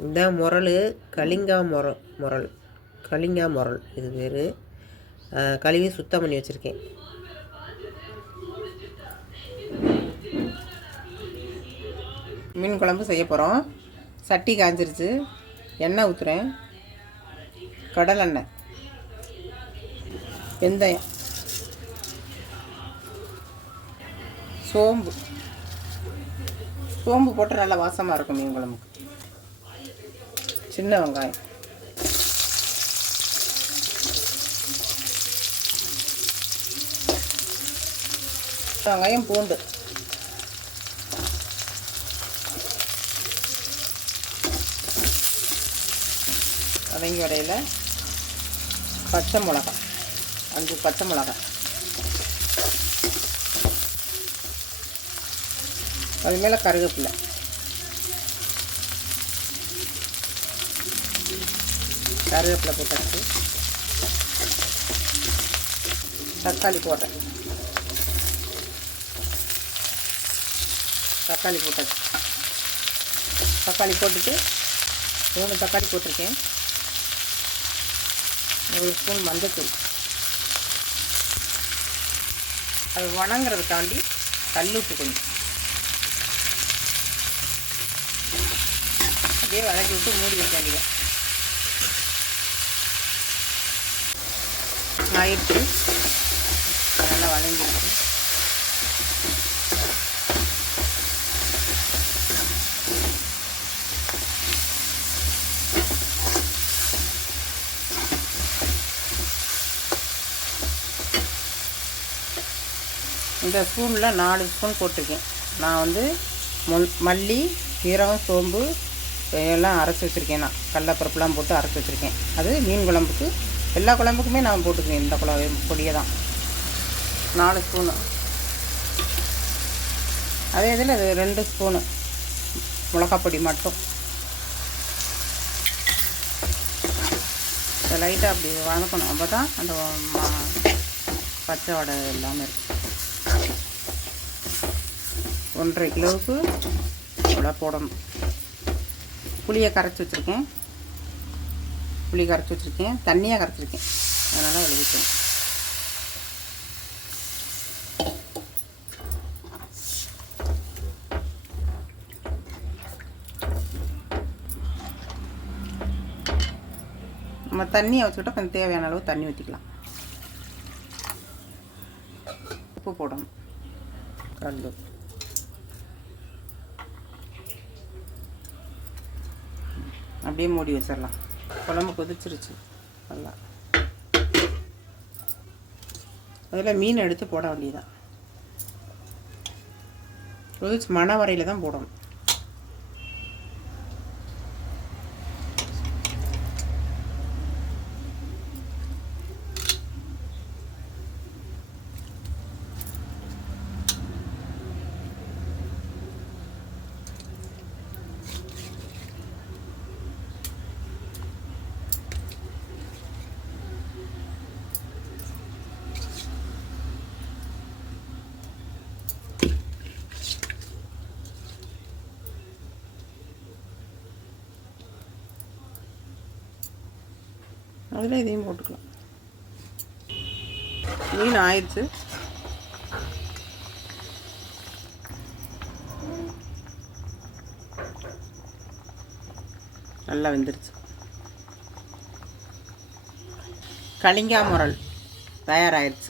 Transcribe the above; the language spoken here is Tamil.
இதுதான் முரல். கலிங்கா முரல் கலிங்கா முரல் இது பேர். கழுவி சுத்தம் பண்ணி வச்சுருக்கேன். மீன் குழம்பு செய்ய போகிறோம். சட்டி காஞ்சிருச்சு. எண்ணெய் ஊற்றுறேன். கடலெண்ணெய், வெந்தயம், சோம்பு போட்டு நல்லா வாசமாக இருக்கும் மீன் குழம்புக்கு. சின்ன வெங்காயம், வெங்காயம், பூண்டு, வதங்கி வரையில் பச்சை மிளகா, 5 பச்சை மிளகா, அது மேலே கருவேப்பிலை, போட்டாச்சு. தக்காளி போடுறேன். தக்காளி போட்டாச்சு. தக்காளி போட்டுட்டு 3 தக்காளி போட்டிருக்கேன். 1 ஸ்பூன் மஞ்சத்தூள். அது வணங்குறதுக்காண்டி கல்லுப்பு கொஞ்சம் அப்படியே வதக்கி விட்டு மூடி வைக்க வேண்டியது. ஆயிடுச்சு. நல்லா வதங்கிடுச்சு. இந்த ஸ்பூனில் 4 ஸ்பூன் போட்டிருக்கேன். நான் வந்து மல்லி, சீரகம், சோம்பு எல்லாம் அரைச்சி வச்சுருக்கேன். நான் கடலப்பருப்புலாம் போட்டு அரைச்சி வச்சுருக்கேன். அது மீன் குழம்புக்கு, எல்லா குழம்புக்குமே நான் போட்டுக்குவேன். இந்த பொடியை தான் 4 ஸ்பூனு. அதே இதில் அது 2 ஸ்பூனு மிளகாப்பொடி மட்டும். இதை லைட்டாக அப்படி வதக்கணும். அப்போ தான் அந்த பச்சை வடை எல்லாமே இருக்கும். 1,5 கிலோவுக்கு அவ்வளோ போடணும். புளியை கரைச்சி வச்சுருக்கேன். தண்ணியாக கரைச்சிருக்கேன். அதனால் அதில் ஊற்றணும். நம்ம தண்ணியை வச்சுக்கிட்டா கொஞ்சம் தேவையான அளவு தண்ணி ஊற்றிக்கலாம். உப்பு போடணும். கல் அப்படியே மூடி வச்சிடலாம். குழம்பு கொதிச்சிருச்சு நல்லா. அதில் மீன் எடுத்து போட வேண்டியதான். கொதிச்சு மண வரையில் தான் போடணும். அதில் இதையும் போட்டுக்கலாம். மீன் ஆயிடுச்சு. நல்லா வெந்துருச்சு. கலிங்கா முரல் தயாராகிடுச்சு.